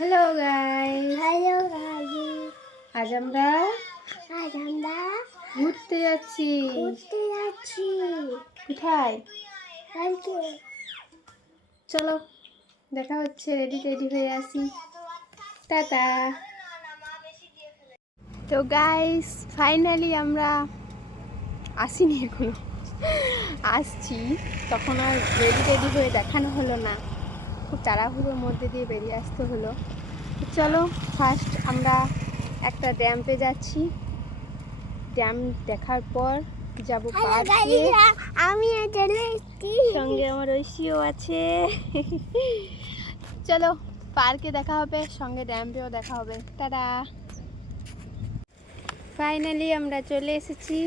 Hello guys, আজ আমরা ঘুরতে যাচ্ছি। কোথায়? চলো দেখা হচ্ছে। রেডি হয়ে আসি। টাটা। তো গাইস, ফাইনালি আমরা আসিনি, এখনো আসছি। তখন আর রেডি হয়ে দেখানো হলো না, খুব তাড়াহুড়োর মধ্যে দিয়ে বেরিয়ে আসতে হলো। চলো ফার্স্ট আমরা একটা ড্যাম্পে যাচ্ছি। ড্যাম দেখার পর যাব পার্কে। আমি সঙ্গে আমার ঐশীও আছে। চলো পার্কে দেখা হবে, সঙ্গে ড্যাম্পেও দেখা হবে। টাটা। ফাইনালি আমরা চলে এসেছি।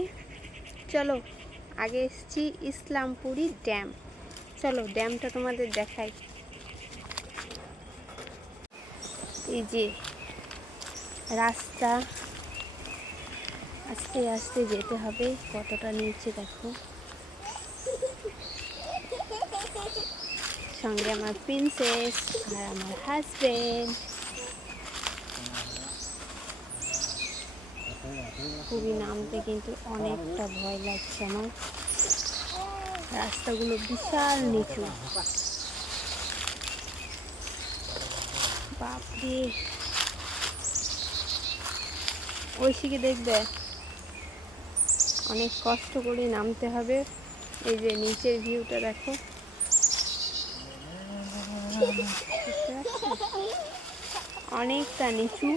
চলো, আগে এসেছি ইসলামপুরি ড্যাম। চলো ড্যামটা তোমাদের দেখাই। এই যে রাস্তা, আস্তে আস্তে যেতে হবে। কতটা নিচে দেখো। সঙ্গে আমার প্রিন্সেস আর আমার হাজবেন্ড। খুবই নামতে কিন্তু অনেকটা ভয় লাগছে আমার। রাস্তাগুলো বিশাল নিচু। বাপরে, ঐশীকে দেখবে, অনেক কষ্ট করে নামতে হবে। এই যে নিচের ভিউটা দেখো। অনেকটা নিচু,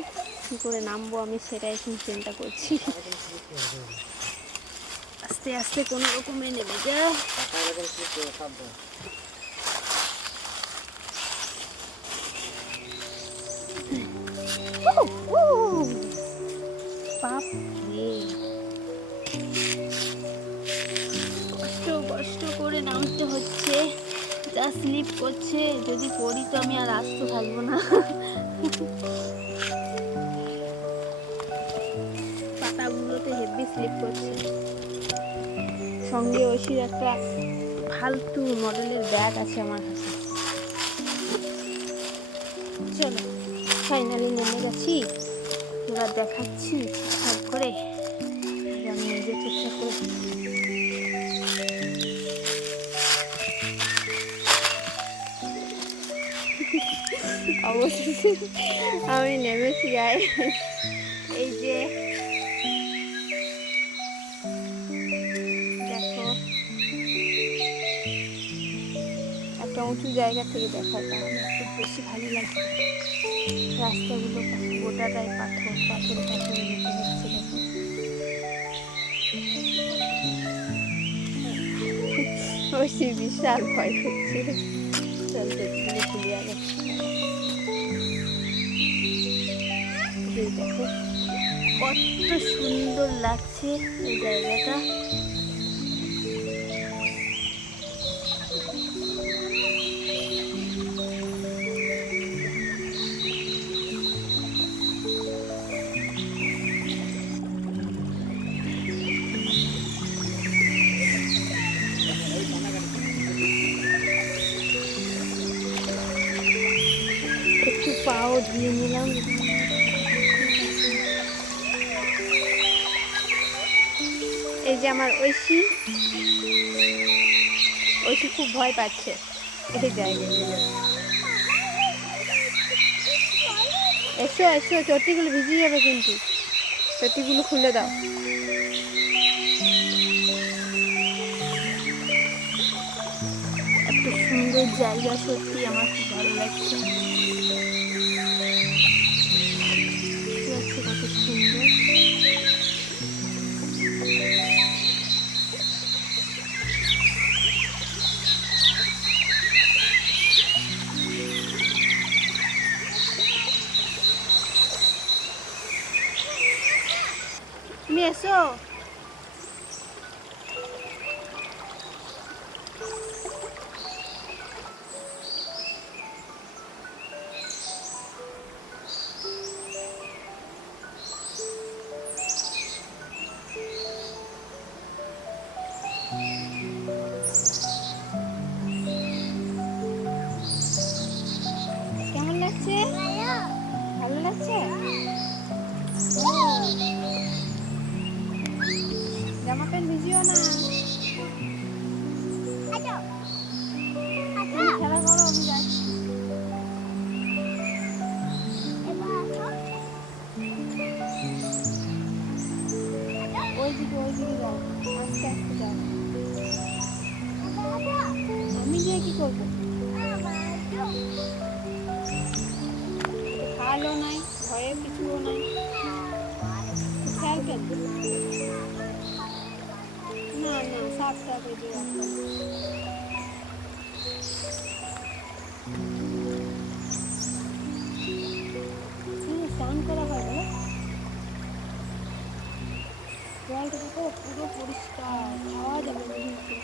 কি করে নামবো আমি সেটাই এখন চিন্তা করছি। আস্তে আস্তে কোনো রকমে নেমে যাও। বাপরে, কষ্ট করে নামতে হচ্ছে। যা স্লিপ করছে, যদি পড়ি তো আমি আর আসতে থাকবো না। পাতাগুলোতে হেভি স্লিপ করছে। সঙ্গে ঐশীর একটা ফালতু মডেলের ব্যাগ আছে আমার কাছে। চলো ফাইনালি নেমে গেছি। এবার দেখাচ্ছি সব করে, আমি নিজে চেষ্টা করে। অবশেষে আমি নেমেছি গায়ে। এই যে দেখো, একটা উঁচু জায়গা থেকে দেখার কারণে খুব বেশি ভালো লাগছে। রাস্তাগুলো গোটাটাই পাথরে যেতে হচ্ছে। দেখো ঐশী বিশাল ভয় করছে। চলতে খুলে আগে দেখো কত সুন্দর লাগছে এই জায়গাটা। একটু পাও ধুয়ে নিলাম। এই যে আমার ঐশী খুব ভয় পাচ্ছে এই জায়গাগুলো। এসো, চটিগুলো ভিজে যাবে কিন্তু, চটিগুলো খুলে দাও। এত সুন্দর জায়গা, সত্যি আমার খুব ভালো লাগছে। কত সুন্দর। তুমি এসো। কেমন লাগছে? জামা প্যান্ট ভিজিও না। তুমি খেলা করো, আমি যাচ্ছি। ওইদিকে যাও, আস্তে আস্তে যাও। আমি গিয়ে কি করবো? খালও নাই, ঘরে কিছুও নাই, খেয়াল কেন? না না, সাপটা বেঁধে রাখো। স্নান করা হয় বলো? জলটা দেখো পুরো পরিষ্কার, খাওয়া যাবে মনে হচ্ছে।